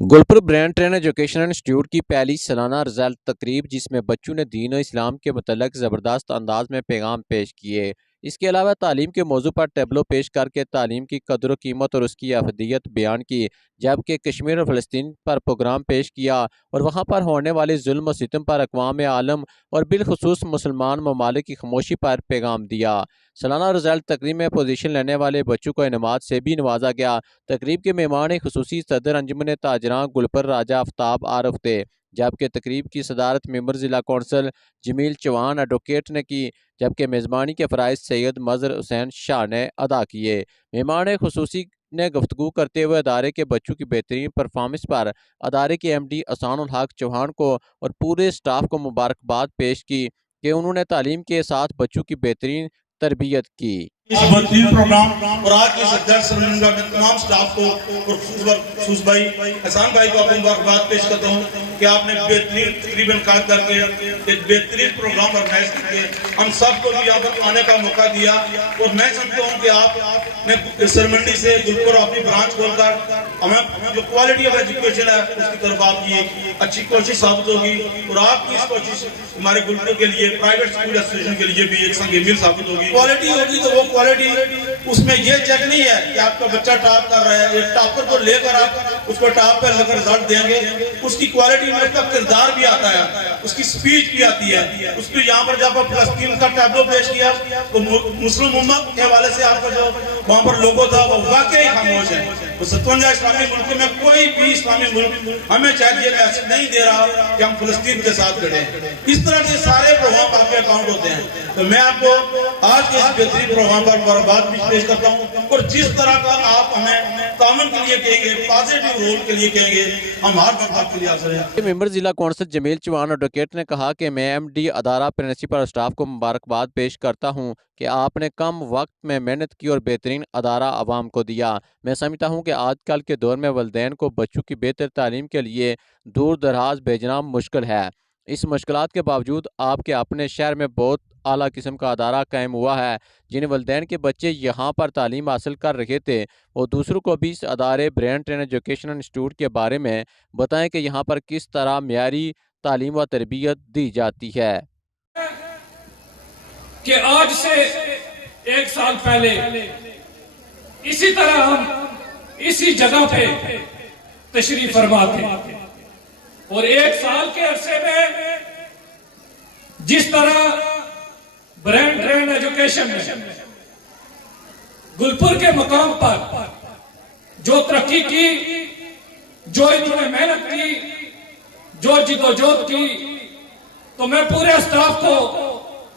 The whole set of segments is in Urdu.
Gulpur brain train education institute کی پہلی سالانہ رزلٹ تقریب، جس میں بچوں نے دین و اسلام کے متعلق زبردست انداز میں پیغام پیش کیے۔ اس کے علاوہ تعلیم کے موضوع پر ٹیبلو پیش کر کے تعلیم کی قدر و قیمت اور اس کی افادیت بیان کی، جبکہ کشمیر اور فلسطین پر پروگرام پیش کیا اور وہاں پر ہونے والے ظلم و ستم پر اقوام عالم اور بالخصوص مسلمان ممالک کی خاموشی پر پیغام دیا۔ سالانہ رزلٹ تقریب میں پوزیشن لینے والے بچوں کو انعامات سے بھی نوازا گیا۔ تقریب کے مہمان خصوصی صدر انجمن تاجراں گلپر راجہ آفتاب عارف تھے، جبکہ تقریب کی صدارت ممبر ضلع کونسل جمیل چوہان ایڈوکیٹ نے کی، جبکہ میزبانی کے فرائض سید مظہر حسین شاہ نے ادا کیے۔ مہمان خصوصی نے گفتگو کرتے ہوئے ادارے کے بچوں کی بہترین پرفارمنس پر ادارے کے ایم ڈی احسان الحق چوہان کو اور پورے سٹاف کو مبارکباد پیش کی کہ انہوں نے تعلیم کے ساتھ بچوں کی بہترین تربیت کی۔ اس بہترین پروگرام اور آج کے صدر سرمنگا میں تمام سٹاف کو اور خصوص بھائی احسان بھائی کو اپنی مبارکباد پیش کرتا ہوں کہ آپ نے بہترین تقریب انعقاد کر کے ایک بہترین پروگرام آرگنائز کر کے ہم سب کو بھی یہاں پر آنے کا موقع دیا، اور میں سمجھتا ہوں کہ آپ نے سرمنڈی سے گلپور اپنی برانچ کھول کر ہمیں جو کوالٹی آف ایجوکیشن ہے اس کی طرف آپ کی ایک اچھی کوشش ثابت ہوگی، اور آپ کی اس کوشش ہمارے گلپور کے لیے پرائیویٹ سکول ایسوسیشن کے لیے بھی ایک سنگ میل ثابت ہوگی۔ کوالٹی ہوگی تو وہ کوالٹی اس میں یہ چیک نہیں ہے کہ آپ کا بچہ ٹاپ کر رہا ہے، ایک ٹاپر کو لے کر آپ اس کو ٹاپ پر لگ کر رزلٹ دیں گے، اس کی کوالٹی میں اس کا کردار بھی آتا ہے، اس کی سپیچ بھی آتی ہے۔ اس کو یہاں پر جب آپ فلسطین کا ٹیبلو پیش کیا تو مسلم امت کے حوالے سے آپ کا جو وہاں پر لوگو تھا وہ واقعی خاموش ہے۔ 57 اسلامی ملک میں کوئی بھی اسلامی ملک ہمیں چاہیے میسج نہیں دے رہا کہ ہم فلسطین کے ساتھ کھڑے ہیں۔ اس طرح کے سارے پروگرام آپ کے اکاؤنٹ ہوتے ہیں، تو میں آپ کو آج کے اس بہترین پروگرام پر مبارکباد بھی پیش کرتا ہوں، اور جس طرح کا آپ ہمیں تعاون کے لیے کہیں گے، پازیٹیو رول کے لیے کہیں گے، ہم ہر وقت آپ کے لیے حاضر ہیں۔ ممبر ضلع کونسل جمیل چوہان ایڈوکیٹ نے کہا کہ میں ایم ڈی ادارہ پرنسپل اور سٹاف کو مبارکباد پیش کرتا ہوں کہ آپ نے کم وقت میں محنت کی اور بہترین ادارہ عوام کو دیا۔ میں سمجھتا ہوں کہ آج کل کے دور میں والدین کو بچوں کی بہتر تعلیم کے لیے دور دراز بھیجنا مشکل ہے۔ اس مشکلات کے باوجود آپ کے اپنے شہر میں بہت اعلیٰ قسم کا ادارہ قائم ہوا ہے، جن والدین کے بچے یہاں پر تعلیم حاصل کر رہے تھے وہ دوسروں کو بھی اس ادارے برین ٹرین ایجوکیشن انسٹیٹیوٹ کے بارے میں بتائیں کہ یہاں پر کس طرح معیاری تعلیم و تربیت دی جاتی ہے۔ کہ آج سے 1 سال پہلے اسی طرح ہم اسی جگہ پہ تشریف فرما تھے، اور 1 سال کے عرصے میں جس طرح برین ٹرین ایجوکیشن میں گلپور کے مقام پر جو ترقی کی، جو انہوں نے محنت کی، جو جدوجہد کی، تو میں پورے اسٹاف کو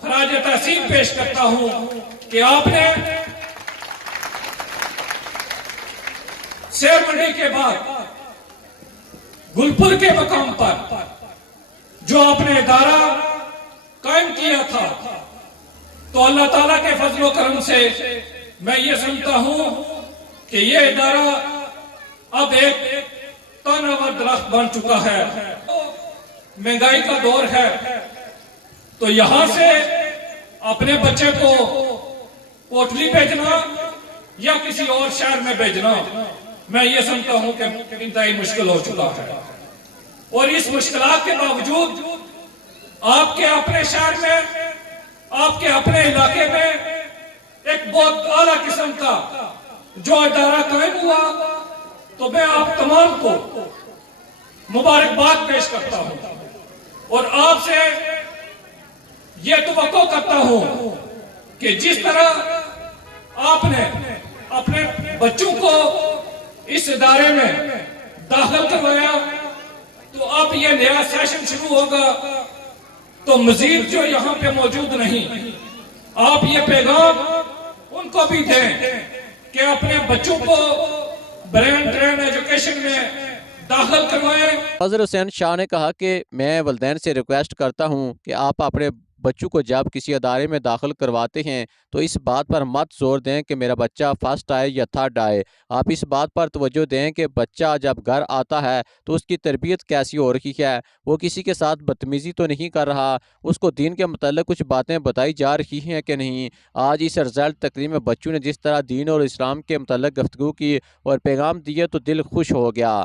خراج تحسین پیش کرتا ہوں کہ آپ نے سیر منڈی کے بعد گلپور کے مقام پر جو آپ نے ادارہ قائم کیا تھا، تو اللہ تعالیٰ کے فضل و کرم سے میں یہ سمجھتا ہوں کہ یہ ادارہ اب ایک تناور درخت بن چکا ہے۔ مہنگائی کا دور ہے، تو یہاں سے اپنے بچے کو کوٹلی بھیجنا یا کسی اور شہر میں بھیجنا، میں یہ سمجھتا ہوں کہ انتہائی مشکل ہو چکا ہے، اور اس مشکلات کے باوجود آپ کے اپنے شہر میں، آپ کے اپنے علاقے میں ایک بہت اعلیٰ قسم کا جو ادارہ قائم ہوا، تو میں آپ تمام کو مبارکباد پیش کرتا ہوں، اور آپ سے یہ توقع کرتا ہوں کہ جس طرح آپ نے اپنے بچوں کو اس ادارے میں داخل کروایا، تو اب یہ نیا سیشن شروع ہوگا تو مزید جو یہاں پہ موجود نہیں، آپ یہ پیغام ان کو بھی دیں کہ اپنے بچوں کو برین ٹرین ایجوکیشن میں داخل کروائیں۔ مظہر حسین شاہ نے کہا کہ میں والدین سے ریکویسٹ کرتا ہوں کہ آپ اپنے بچوں کو جب کسی ادارے میں داخل کرواتے ہیں تو اس بات پر مت زور دیں کہ میرا بچہ فرسٹ آئے یا تھرڈ آئے، آپ اس بات پر توجہ دیں کہ بچہ جب گھر آتا ہے تو اس کی تربیت کیسی ہو رہی ہے، وہ کسی کے ساتھ بدتمیزی تو نہیں کر رہا، اس کو دین کے متعلق کچھ باتیں بتائی جا رہی ہیں کہ نہیں۔ آج اس رزلٹ تقریب میں بچوں نے جس طرح دین اور اسلام کے متعلق گفتگو کی اور پیغام دیے تو دل خوش ہو گیا۔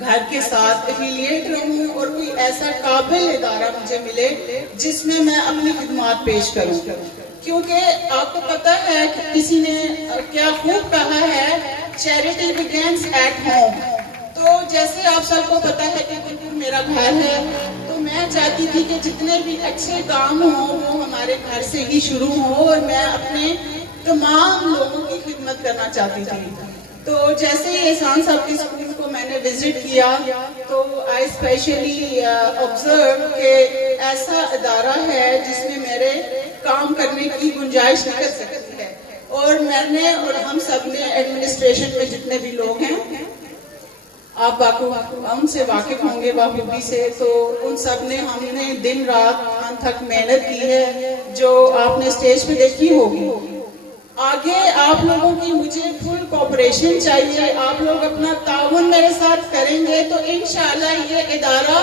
گھر کے ساتھ افیلیٹ رہوں اور کوئی ایسا قابل ادارہ مجھے ملے جس میں میں اپنی خدمات پیش کروں، کیونکہ آپ کو پتہ ہے کہ کسی نے کیا خوب کہا ہے، چیریٹی بگینز ایٹ ہوم۔ تو جیسے آپ سب کو پتہ ہے کہ گلپور میرا گھر ہے، تو میں چاہتی تھی کہ جتنے بھی اچھے کام ہوں وہ ہمارے گھر سے ہی شروع ہوں، اور میں اپنے تمام لوگوں کی خدمت کرنا چاہتی تھی۔ تو جیسے ہی احسان صاحب کے اسکول کو میں نے وزٹ کیا تو آئی اسپیشلی آبزرو کہ ایسا ادارہ ہے جس میں میرے کام کرنے کی گنجائش نکل سکتی ہے، اور میں نے اور ہم سب نے ایڈمنسٹریشن میں جتنے بھی لوگ ہیں، آپ ان سے واقف ہوں گے بخوبی سے، تو ان سب نے ہم نے دن رات تک محنت کی ہے جو آپ نے اسٹیج پہ دیکھی ہوگی۔ آگے آپ لوگوں کی مجھے فل کوپریشن چاہیے، آپ لوگ اپنا تعاون میرے ساتھ کریں گے تو انشاءاللہ یہ ادارہ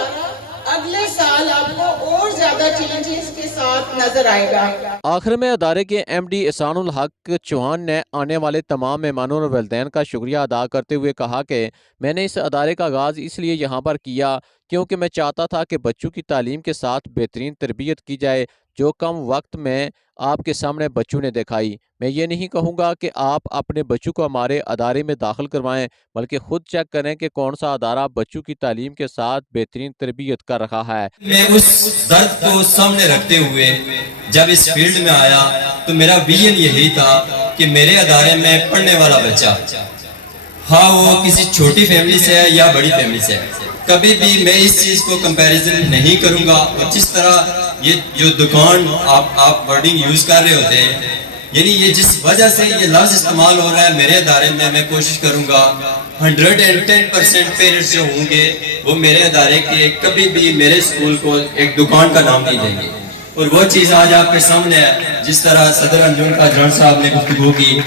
اگلے سال آپ کو اور زیادہ چیلنجز کے ساتھ نظر آئے گا۔ آخر میں ادارے کے ایم ڈی احسان الحق چوہان نے آنے والے تمام مہمانوں اور والدین کا شکریہ ادا کرتے ہوئے کہا کہ میں نے اس ادارے کا آغاز اس لیے یہاں پر کیا کیونکہ میں چاہتا تھا کہ بچوں کی تعلیم کے ساتھ بہترین تربیت کی جائے جو کم وقت میں آپ کے سامنے بچوں نے دکھائی۔ میں یہ نہیں کہوں گا کہ آپ اپنے بچوں کو ہمارے ادارے میں داخل کروائیں، بلکہ خود چیک کریں کہ کون سا ادارہ بچوں کی تعلیم کے ساتھ بہترین تربیت کر رہا ہے۔ میں اس درد کو سامنے رکھتے ہوئے جب اس فیلڈ میں آیا تو میرا ویژن یہی تھا کہ میرے ادارے میں پڑھنے والا بچہ، ہاں وہ کسی چھوٹی فیملی سے ہے یا بڑی فیملی سے ہے، کبھی بھی میں اس چیز کو کمپیریزن نہیں کروں گا۔ اور جس طرح یہ جو دکان آپ ورڈنگ یوز کر رہے ہوتے ہیں، یعنی یہ جس وجہ سے یہ لفظ استعمال ہو رہا ہے میرے ادارے میں کوشش کروں گا 110% پیرنٹس جو ہوں گے وہ میرے ادارے کے کبھی بھی میرے اسکول کو ایک دکان کا نام نہیں دیں گے۔ اور وہ چیز آج آپ کے سامنے ہے، جس طرح صدر انجمن کا جنرل صاحب نے گفتگو کی،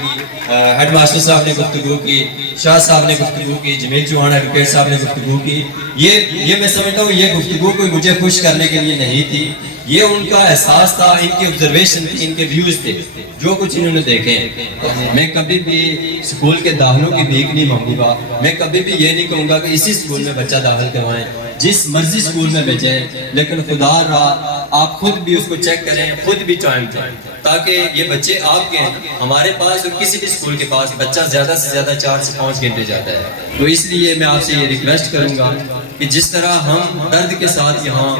ہیڈ ماسٹر صاحب نے گفتگو کی، شاہ صاحب نے گفتگو کی، جمیل چوہان ایڈوکیٹ صاحب نے گفتگو کی، یہ میں سمجھتا ہوں یہ گفتگو کوئی مجھے خوش کرنے کے لیے نہیں تھی، یہ ان کا احساس تھا، ان کی آبزرویشن تھی، ان کے ویوز تھے، جو کچھ انہوں نے دیکھے۔ میں کبھی بھی اسکول کے داخلوں کی بھیک نہیں مانگوں گا، میں کبھی بھی یہ نہیں کہوں گا کہ اسی اسکول میں بچہ داخل کروائیں، جس مرضی اسکول میں بھیجیں، لیکن خدا رہا آپ خود بھی اس کو چیک کریں، خود بھی ٹائم دیں، تاکہ یہ بچے آپ کے ہمارے پاس اور کسی بھی اسکول کے پاس بچہ زیادہ سے زیادہ 4 سے 5 گھنٹے جاتا ہے۔ تو اس لیے میں آپ سے یہ ریکویسٹ کروں گا کہ جس طرح ہم درد کے ساتھ یہاں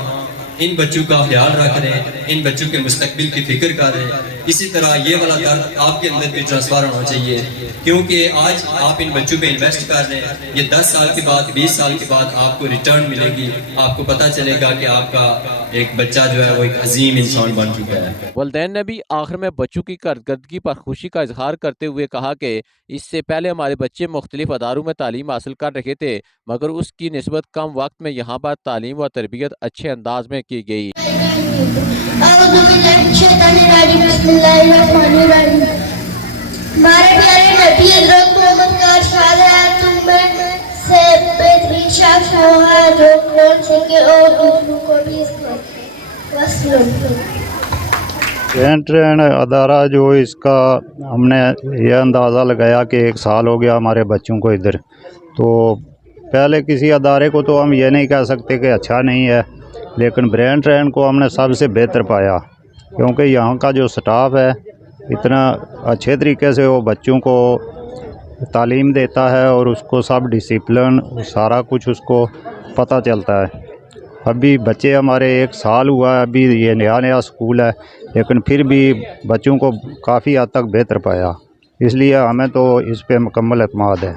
ان بچوں کا خیال رکھ رہے ہیں، ان بچوں کے مستقبل کی فکر کر رہے ہیں، اسی طرح یہ والا درد آپ کے اندر بھی ٹرانسفر ہونا چاہیے، کیونکہ آج آپ ان بچوں پہ انویسٹ کر رہے ہیں، یہ 10 سال کے بعد 20 سال کے بعد آپ کو ریٹرن ملے گی، آپ کو پتہ چلے گا کہ آپ کا ایک بچہ جو ہے وہ ایک عظیم انسان بن چکا ہے۔ والدین نے بھی آخر میں بچوں کی کارکردگی پر خوشی کا اظہار کرتے ہوئے کہا کہ اس سے پہلے ہمارے بچے مختلف اداروں میں تعلیم حاصل کر رہے تھے، مگر اس کی نسبت کم وقت میں یہاں پر تعلیم و تربیت اچھے انداز میں کی گئی۔ ہمارے پیارے نبی حضرت محمد کا ارشاد ہے، تم میں سے بہترین شخص وہ ہے جو قرآن سیکھے اور دوسروں کو بھی ٹرین ادارہ جو اس کا ہم نے یہ اندازہ لگایا کہ 1 سال ہو گیا ہمارے بچوں کو ادھر، تو پہلے کسی ادارے کو تو ہم یہ نہیں کہہ سکتے کہ اچھا نہیں ہے، لیکن برین ٹرین کو ہم نے سب سے بہتر پایا، کیونکہ یہاں کا جو سٹاف ہے اتنا اچھے طریقے سے وہ بچوں کو تعلیم دیتا ہے اور اس کو سب ڈسپلن سارا کچھ اس کو پتہ چلتا ہے۔ ابھی بچے ہمارے 1 سال ہوا ہے، ابھی یہ نیا اسکول ہے، لیکن پھر بھی بچوں کو کافی حد تک بہتر پایا، اس لیے ہمیں تو اس پہ مکمل اعتماد ہے۔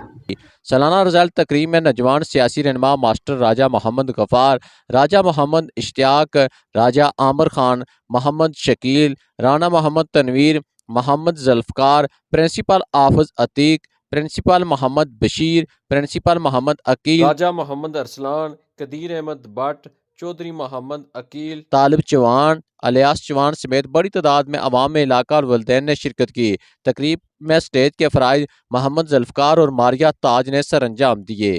سالانہ رزلٹ تقریب میں نوجوان سیاسی رہنما master Raja Muhammad Ghaffar, Raja Muhammad Ishtiaq, Raja Aamir Khan, Muhammad Shakeel, Rana Muhammad Tanveer, Muhammad Zulfiqar, principal Hafiz Atiq, principal Muhammad Bashir, principal Muhammad Aqeel, Raja Muhammad Arsalan, Qadeer Ahmed Butt, Chaudhry Muhammad Aqeel, Talib Chauhan, Ilyas Chauhan سمیت بڑی تعداد میں عوام علاقہ اور والدین نے شرکت کی۔ تقریب میں اسٹیج کے فرائض محمد ذوالفقار اور ماریہ تاج نے سر انجام دیے۔